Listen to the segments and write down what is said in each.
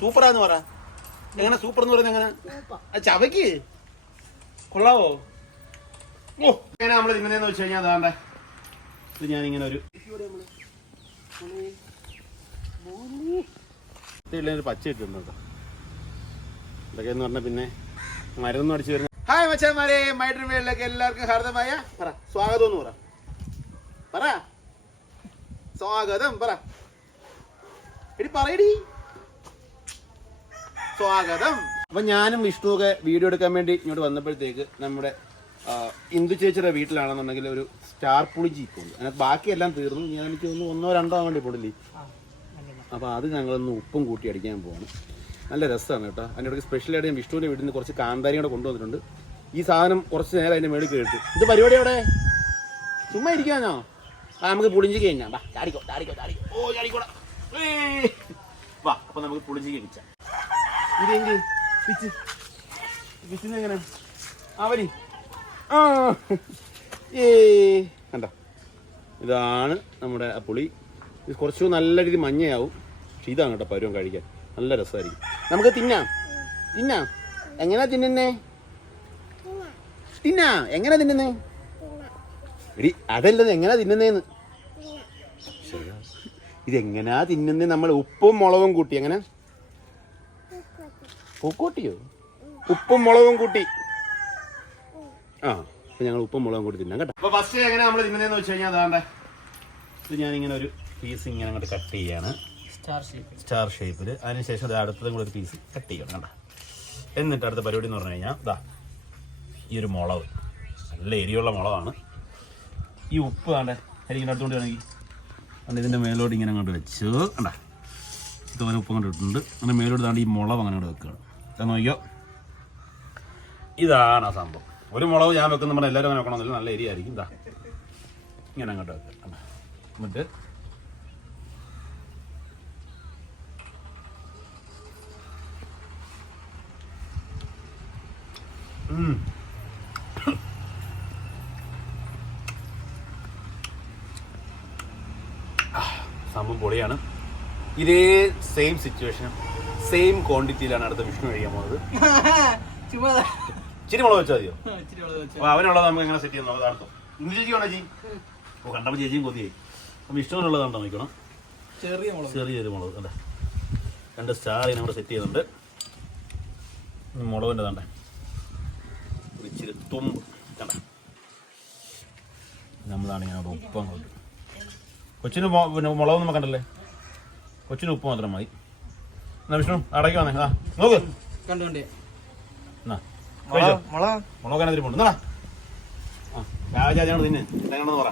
സൂപ്പറാന്ന് പറ. എങ്ങനെ സൂപ്പർ എന്ന് പറയുന്നത് എങ്ങനെ ചവയ്ക്ക്. കൊള്ളാവോ? ഓ എങ്ങനെ നമ്മൾ തിന്നുന്നതെന്ന് വെച്ച് കഴിഞ്ഞാൽ അതാണ്ട. ഇത് ഞാനിങ്ങനെ ഒരു ഒരു പച്ച ഇതൊക്കെ എന്ന് പറഞ്ഞാൽ പിന്നെ മരുന്ന് അടിച്ചു വരുന്ന ഹായ് മച്ചാമാരെ മൈഡ്രീം വേളിലേക്ക് എല്ലാവർക്കും ഹാർദമായ പറ സ്വാഗതം എന്ന് പറ. സ്വാഗതം പറ. എടി പറയടി. സ്വാഗതം. അപ്പൊ ഞാനും വിഷ്ണുവൊക്കെ വീഡിയോ എടുക്കാൻ വേണ്ടി ഇങ്ങോട്ട് വന്നപ്പോഴത്തേക്ക് നമ്മുടെ ഇന്ദു ചേച്ചിയുടെ വീട്ടിലാണെന്നുണ്ടെങ്കിൽ ഒരു സ്റ്റാർ പുളിഞ്ചി ഇട്ടുണ്ട് അതിനകത്ത് ബാക്കിയെല്ലാം തീർന്നു. ഞാൻ എനിക്ക് തോന്നുന്നു ഒന്നോ രണ്ടോ വേണ്ടി പൊടില്ലേ അപ്പോൾ അത് ഞങ്ങളൊന്ന് ഉപ്പും കൂട്ടി അടിക്കാൻ പോവാണ്. നല്ല രസമാണ് കേട്ടോ. അതിന്റെ ഇടയ്ക്ക് സ്പെഷ്യലായിട്ട് ഞാൻ വിഷ്ണുവിന്റെ വീട്ടിൽ നിന്ന് കുറച്ച് കാന്താരി കൂടെ കൊണ്ടുവന്നിട്ടുണ്ട്. ഈ സാധനം കുറച്ച് നേരം അതിന്റെ മേളിൽ കേട്ടു ഇത് പരിപാടി അവിടെ ചുമ്മാ ഇരിക്കാനോ ആ നമുക്ക് പുളിഞ്ചി കഴിഞ്ഞാ. ചാടിക്കോ ചാടിക്കോ ചാടിക്കോ. ഓ ചാടിക്കോടാ. വാ അപ്പൊ നമുക്ക് പുളിഞ്ചിക്ക് കഴിച്ച ഇതെങ്കിൽ പിച്ച് പിച്ചിന് എങ്ങനെ? അവരി ആ. ഏ. കണ്ട? ഇതാണ് നമ്മുടെ ആ പുളി. ഇത് കുറച്ചു നല്ല രീതി മഞ്ഞയാവും. പക്ഷെ ഇതാണ് കേട്ടോ പരുവം കഴിക്കാൻ. നല്ല രസമായിരിക്കും. നമുക്ക് തിന്നാം. തിന്നാം. എങ്ങനെയാ തിന്നുന്നേ? തിന്നാ. എങ്ങനെ തിന്നുന്നേ? എടി അതല്ലത്. എങ്ങനെയാ തിന്നുന്നേന്ന്. ഇതെങ്ങനാ തിന്നുന്ന? നമ്മൾ ഉപ്പും മുളകും കൂട്ടി. എങ്ങനെ? പൂക്കോട്ടിയോ? ഉപ്പും മുളകും കൂട്ടി. ആ അപ്പൊ ഞങ്ങൾ ഉപ്പും മുളകും കൂട്ടി തിന്നാം കേട്ടോ. അപ്പൊ ഫസ്റ്റ് എങ്ങനെ നമ്മൾ തിന്നുന്നതെന്ന് വെച്ച് കഴിഞ്ഞാൽ അതാണ്ട് ഇത് ഞാനിങ്ങനെ ഒരു പീസ് ഇങ്ങനെ അങ്ങോട്ട് കട്ട് ചെയ്യാണ്. സ്റ്റാർ ഷേപ്പ് സ്റ്റാർ ഷേപ്പിൽ അതിനുശേഷം അത് അടുത്തതും കൂടെ ഒരു പീസ് കട്ട് ചെയ്യണം കേട്ടോ. എന്നിട്ട് അടുത്ത പരിപാടി എന്ന് പറഞ്ഞു കഴിഞ്ഞാൽ ഇതാ ഈ ഒരു മുളക്. നല്ല എരിയുള്ള മുളകാണ്. ഈ ഉപ്പ് വേണ്ടേ അരിക്കുന്ന അടുത്തുകൊണ്ട് വേണമെങ്കിൽ അതുകൊണ്ട് ഇതിന്റെ മേലോട്ട് ഇങ്ങനെ അങ്ങോട്ട് വെച്ചു. കണ്ട? ഇതുപോലെ ഉപ്പ് അങ്ങോട്ട് ഇട്ടിട്ടുണ്ട്. അങ്ങനെ മേലോട്ട് താണ്ട് ഈ മുളവ് അങ്ങനെ അങ്ങോട്ട് വെക്കുകയാണ്. ഇതാ നോക്കിയോ ഇതാണ് ആ സംഭവം. ഒരു മുളവ് ഞാൻ വെക്കുന്ന പറഞ്ഞാൽ എല്ലാവരും അങ്ങനെ വെക്കണമെന്നില്ല നല്ല എരിയായിരിക്കും. ഇതാ. ഇങ്ങനെ അങ്ങോട്ട് വെക്കുക കണ്ടോ? എന്നിട്ട് ഉം. പൊളിയാണ്. ഇതേ സെയിം സിറ്റുവേഷൻ സെയിം ക്വാണ്ടിറ്റിയിലാണ് അടുത്ത വിഷ്ണു കഴിക്കാൻ പോകുന്നത് ഇച്ചിരി മുളക് വെച്ചാൽ മതിയോ? അപ്പൊ അവനുള്ളത് നമുക്ക് എങ്ങനെ സെറ്റ് ചെയ്യുന്നത് നടത്തും ഇന്ന് ചേച്ചി വേണോ ചേച്ചി? ഓ കണ്ടപ്പോൾ ചേച്ചിയും കൊതിയായി. അപ്പം ഇഷ്ടമുള്ളത് കണ്ടോ നോക്കണം ചെറിയ മുളക്. ചെറിയൊരു മുളക് അല്ലേ രണ്ട് സ്റ്റാർ നമ്മൾ സെറ്റ് ചെയ്യുന്നുണ്ട്. മുളകിന്റെ തണ്ടേ. ഇച്ചിരി തുമ്പ് കണ്ട? നമ്മളാണ് ഇങ്ങനെ ഉപ്പം ഉപ്പ് അങ്ങോട്ട് കൊച്ചിന് പിന്നെ മുളക് നമുക്ക് കണ്ടല്ലേ കൊച്ചിന് ഉപ്പ് മാത്രം മതി. എന്നാ വിഷ്ണു അടയ്ക്ക് വന്നേ. ആ നോക്ക്. കണ്ടുകൊണ്ടേ എന്നാ കഴിച്ചോ? മുളക്. മുളക് അതിനകത്ത് പോണ്ട് എന്നാ. ആ രാജാജാണ് തിന്നെ. എങ്ങനെയാണെന്ന് പറ.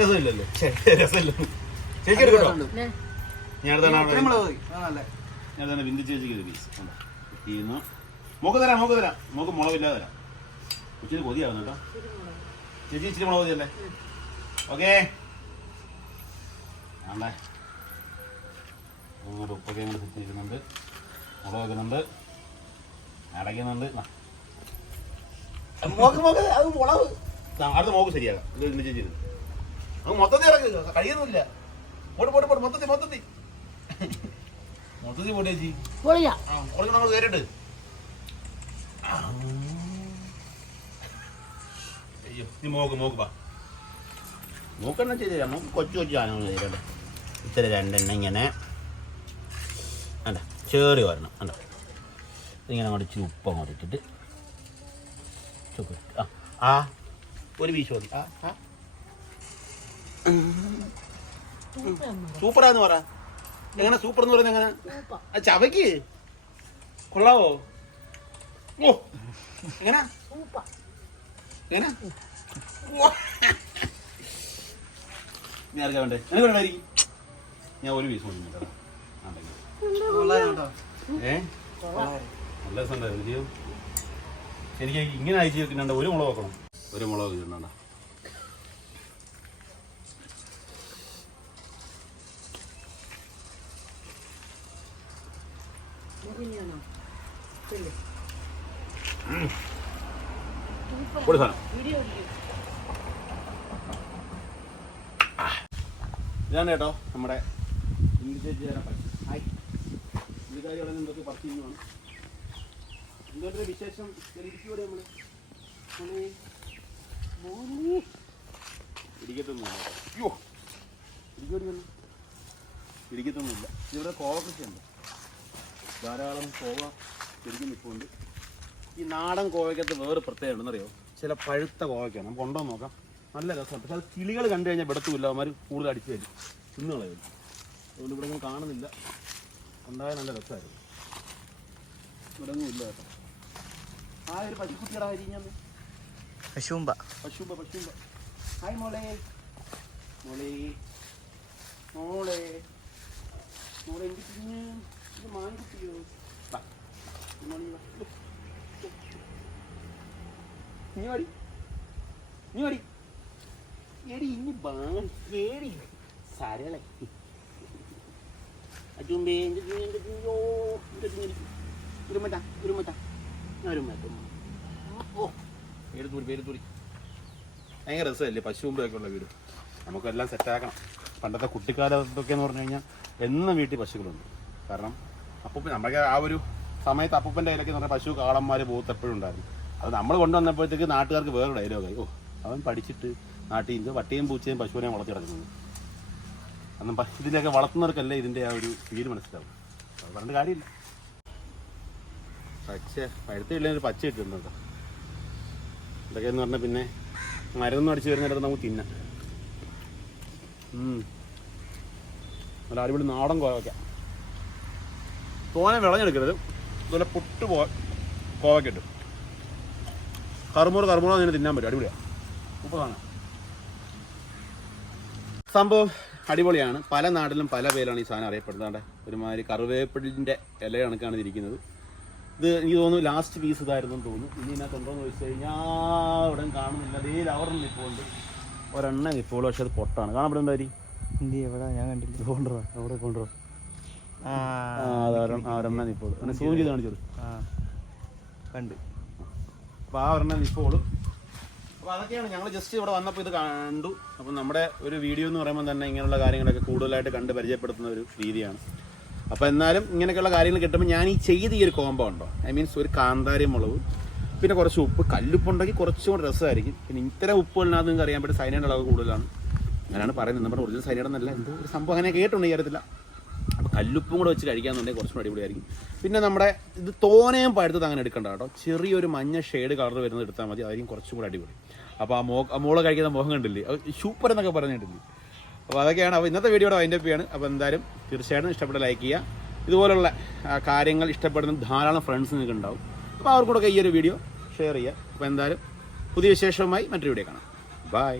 രസമില്ലല്ലേ. രസമില്ല ചേച്ചി എടുക്കട്ടോ ഞാൻ ഞാൻ തന്നെ ബിന്ദു ചേച്ചിക്ക് ഒരു പീസ് ചെയ്യുന്നു മോക്ക് തരാം മോക്ക് തരാം. മോക്ക് മുളകില്ലാതെ തരാം. ഉച്ചിന് കൊതിയാവുന്നു കേട്ടോ. ചേച്ചി ഇച്ചിരി മുളക് കൊതിയല്ലേ ഓക്കേ. ആണ്ടേ. അങ്ങോട്ട് ഉപ്പൊക്കെ അങ്ങോട്ട് ചെയ്യുന്നുണ്ട് മുളക് വെക്കുന്നുണ്ട്. അടയ്ക്കുന്നുണ്ട്. അടുത്ത മോക്ക് ശരിയാകാം ഇത് അത് മൊത്തത്തിൽ ഇറക്കുക കഴിയുന്നില്ല. പോട്ട് പോട്ട് പോട്ട് മൊത്തത്തിൽ മൊത്തത്തിൽ. മൊത്തത്തിൽ പോട്ടെ ചേച്ചി. പൊളിയാ. ആ, കൊടുക്കണം നമ്മൾ കേട്ടിട്ട് അയ്യോ മോക്ക് മോക്ക് പാ ചെയ്ത്? തരാം നമുക്ക് കൊച്ചു കൊച്ചു ഇത്ര രണ്ടെണ്ണം ഇങ്ങനെ. അല്ല ചേറി വരണം. അല്ല ഇങ്ങനെ അങ്ങോട്ട് ഇച്ചിരി ഉപ്പ് അങ്ങോട്ട് ഇട്ടിട്ട്. ചുക്ക്. ആ ആ. ഒരു വീശ് മതി. ആ ആ. സൂപ്പറാന്ന് പറ. എങ്ങനെ സൂപ്പർ എന്ന് പറയുന്നത് എങ്ങനെ? ചവയ്ക്ക്. കൊള്ളാവോ? ഓ. എങ്ങനെ? എങ്ങനെ. ഞാൻ അറിയാൻ വേണ്ടേ? എനിക്ക് ഞാൻ ഒരു പീസ് കേട്ടോ ഏ? നല്ല രസമുണ്ടായിരുന്നു ചെയ്യും? എനിക്ക് ഇങ്ങനെ അയച്ചു വെക്കുന്നുണ്ട്. ഒരു മുളക് വെക്കണം. ഒരു മുളക് വെച്ചിട്ടുണ്ടോ ഒരു സാധനം. ഇതാണ് കേട്ടോ നമ്മുടെ മോനെ. ഇരിക്കത്തൊന്നുമില്ല അയ്യോ. ഇവിടെ കോവ കൃഷിയുണ്ട് ധാരാളം കോവ ശരിക്കും നിൽപ്പുണ്ട് ഈ നാടൻ കോവയ്ക്കകത്ത് വേറെ പ്രത്യേകത ഉണ്ടെന്നറിയോ? ചില പഴുത്ത കോവയ്ക്കാണ് നമുക്ക് ഉണ്ടോ നോക്കാം. നല്ല രസമാണ് പക്ഷെ അത് കിളികൾ കണ്ടു കഴിഞ്ഞാൽ വിടത്തുമില്ല. അവന്മാർ കൂടുതൽ അടിച്ചു തരും. തിന്നുകളയും. അതുകൊണ്ട് ഇവിടെ ഒന്നും കാണുന്നില്ല. ഉണ്ടായ നല്ല രസമായിരുന്നു. ഇവിടെ ഒന്നും ഇല്ല കേട്ടോ. ആ ഒരു പശുക്കുട്ടിയുടെ ഹരിഞ്ഞാന്ന് പശുമ്പ. പശുമ്പ പശുമ്പ. ഹായ് മോളെ. മോളെ. മോളെ. മോളെ എന്ത് തിന്ന് ഇത്. വാ. നീ വാടി. നീ വാടി. എടി ഇനി ബാൻ കേടി സരളെ തിന്ന് എന്ത് തിന്നോ എന്ത് തിന്നു ഒരുമട്ട ഒരുമട്ട ഒരുമട്ട ഓ. പേരുത്തൂരി പേരുത്തൂരി ഭയങ്കര രസമല്ലേ? പശുമ്പൊക്കെ ഉള്ള വീട്. നമുക്കെല്ലാം സെറ്റാക്കണം. പണ്ടത്തെ കുട്ടിക്കാലത്തൊക്കെ എന്ന് പറഞ്ഞു കഴിഞ്ഞാൽ എന്നും വീട്ടിൽ പശുക്കളുണ്ട്. കാരണം അപ്പൂപ്പൻ നമ്മുടെ ആ ഒരു സമയത്ത് അപ്പൂപ്പന്റെ കയ്യിലൊക്കെ എന്ന് പറഞ്ഞാൽ പശു കാളന്മാർ പോത്ത് എപ്പോഴും ഉണ്ടായിരുന്നു. അത് നമ്മൾ കൊണ്ടുവന്നപ്പോഴത്തേക്ക് നാട്ടുകാർക്ക് വേറെ ഡയലോഗായി ഓ അവൻ പഠിച്ചിട്ട് നാട്ടിൽ നിന്ന് വട്ടിയും പൂച്ചയും പശുവിനെയും വളർത്തി കിടക്കുന്നത് അന്നും ഇതിന്റെയൊക്കെ വളർത്തുന്നവർക്കല്ലേ ഇതിന്റെ ആ ഒരു ഫീൽ മനസ്സിലാവും അത് പറഞ്ഞിട്ട് കാര്യമില്ല. പച്ച പഴുത്തില്ല ഒരു പച്ച ഇട്ടുണ്ട് കേട്ടോ. ഇതൊക്കെയെന്ന് പറഞ്ഞാൽ പിന്നെ മരുന്നൊന്നും അടിച്ച് വരുന്നിടത്ത് നമുക്ക് തിന്നാം. നല്ല അടിപൊളി നാടൻ കോവയ്ക്ക. തോനെ വിളഞ്ഞെടുക്കരുത്. ഇതുപോലെ പുട്ട് പോ കോവയ്ക്ക ഇട്ടു കറുമുറ കറുമുറ അങ്ങനെ തിന്നാൻ പറ്റും. അടിപൊളിയാണ് ഉപ്പതാണ് സംഭവം അടിപൊളിയാണ്. പല നാട്ടിലും പല പേരാണ് ഈ സാധനം അറിയപ്പെടുന്നത്. ഒരുമാതിരി കറുവേപ്പിടിന്റെ ഇല കണക്കാണ് ഇരിക്കുന്നത്. ഇത് എനിക്ക് തോന്നുന്നു ലാസ്റ്റ് പീസ് ഇതായിരുന്നു തോന്നുന്നു. ഇനി ഇതിനകത്ത് ഉണ്ടോയെന്ന് ചോദിച്ചു കഴിഞ്ഞാൽ അവിടെ കാണുന്നില്ല. അതേ ലവറിന് നിൽപ്പുണ്ട് ഒരെണ്ണ നിൽപ്പുള്ളൂ പക്ഷെ അത് പൊട്ടാണ്. എന്തായി എന്ത് എവിടെ? ഞാൻ കണ്ടില്ല. അവിടെ കൊണ്ടുവരാ. ആ ആ അത് ഒരെണ്ണം- ആ ഒരെണ്ണ നിൽപ്പുള്ളൂ അങ്ങനെ സൂം ചെയ്ത് കാണിച്ചോളൂ ആ കണ്ട്. അപ്പോൾ ആ ഒരെണ്ണം നിൽപ്പുള്ളൂ അപ്പോൾ അതൊക്കെയാണ് ഞങ്ങൾ ജസ്റ്റ് ഇവിടെ വന്നപ്പോൾ ഇത് കണ്ടു. അപ്പോൾ നമ്മുടെ ഒരു വീഡിയോ എന്ന് പറയുമ്പോൾ തന്നെ ഇങ്ങനെയുള്ള കാര്യങ്ങളൊക്കെ കൂടുതലായിട്ട് കണ്ട് പരിചയപ്പെടുത്തുന്ന ഒരു രീതിയാണ്. അപ്പോൾ എന്നാലും ഇങ്ങനെയൊക്കെയുള്ള കാര്യങ്ങൾ കിട്ടുമ്പോൾ ഞാൻ ഈ ചെയ്ത ഈ ഒരു കോമ്പോ ഉണ്ടോ? ഐ മീൻസ് ഒരു കാന്താരി മുളക് പിന്നെ കുറച്ച് ഉപ്പ് കല്ലുപ്പുണ്ടെങ്കിൽ കുറച്ചും കൂടെ രസമായിരിക്കും. പിന്നെ ഇത്തരം ഉപ്പുകളിനകത്ത് നിങ്ങൾക്ക് അറിയാൻ പറ്റും സൈനയുടെ അളവ് കൂടുതലാണ്. അങ്ങനെയാണ് പറയുന്നത്. നമ്മുടെ ഒറിജിനൽ സൈനയുടെ എന്നല്ല എന്തോ ഒരു സംഭവം അങ്ങനെ കേട്ടുണ്ട് ഈ അറിയത്തില്ല കല്ലുപ്പും കൂടെ വെച്ച് കഴിക്കാന്നുണ്ടെങ്കിൽ കുറച്ചും അടിപൊളിയായിരിക്കും. പിന്നെ നമ്മുടെ ഇത് തോനയും പഴുത്തത് അങ്ങനെ എടുക്കണ്ട കേട്ടോ. ചെറിയൊരു മഞ്ഞ ഷെയ്ഡ് കളർ വരുന്നത് എടുത്താൽ മതി അതായിരിക്കും കുറച്ചും കൂടെ അടിപൊളി. അപ്പോൾ ആ മോ മോൾ കഴിക്കുന്ന മുഖം കണ്ടില്ലേ? സൂപ്പർ എന്നൊക്കെ പറഞ്ഞിട്ടില്ലേ? അപ്പോൾ അതൊക്കെയാണ്. അപ്പോൾ ഇന്നത്തെ വീഡിയോയുടെ അതിന്റെ ആണ് അപ്പോൾ എന്തായാലും തീർച്ചയായിട്ടും ഇഷ്ടപ്പെട്ട ലൈക്ക് ചെയ്യുക. ഇതുപോലുള്ള കാര്യങ്ങൾ ഇഷ്ടപ്പെടുന്ന ധാരാളം ഫ്രണ്ട്സ് നിങ്ങൾക്ക് ഉണ്ടാവും. അപ്പോൾ അവർക്കൂടെ ഈ ഒരു വീഡിയോ ഷെയർ ചെയ്യുക. അപ്പോൾ എന്തായാലും പുതിയ വിശേഷവുമായി മറ്റൊരു വീഡിയോ കാണാം. ബൈ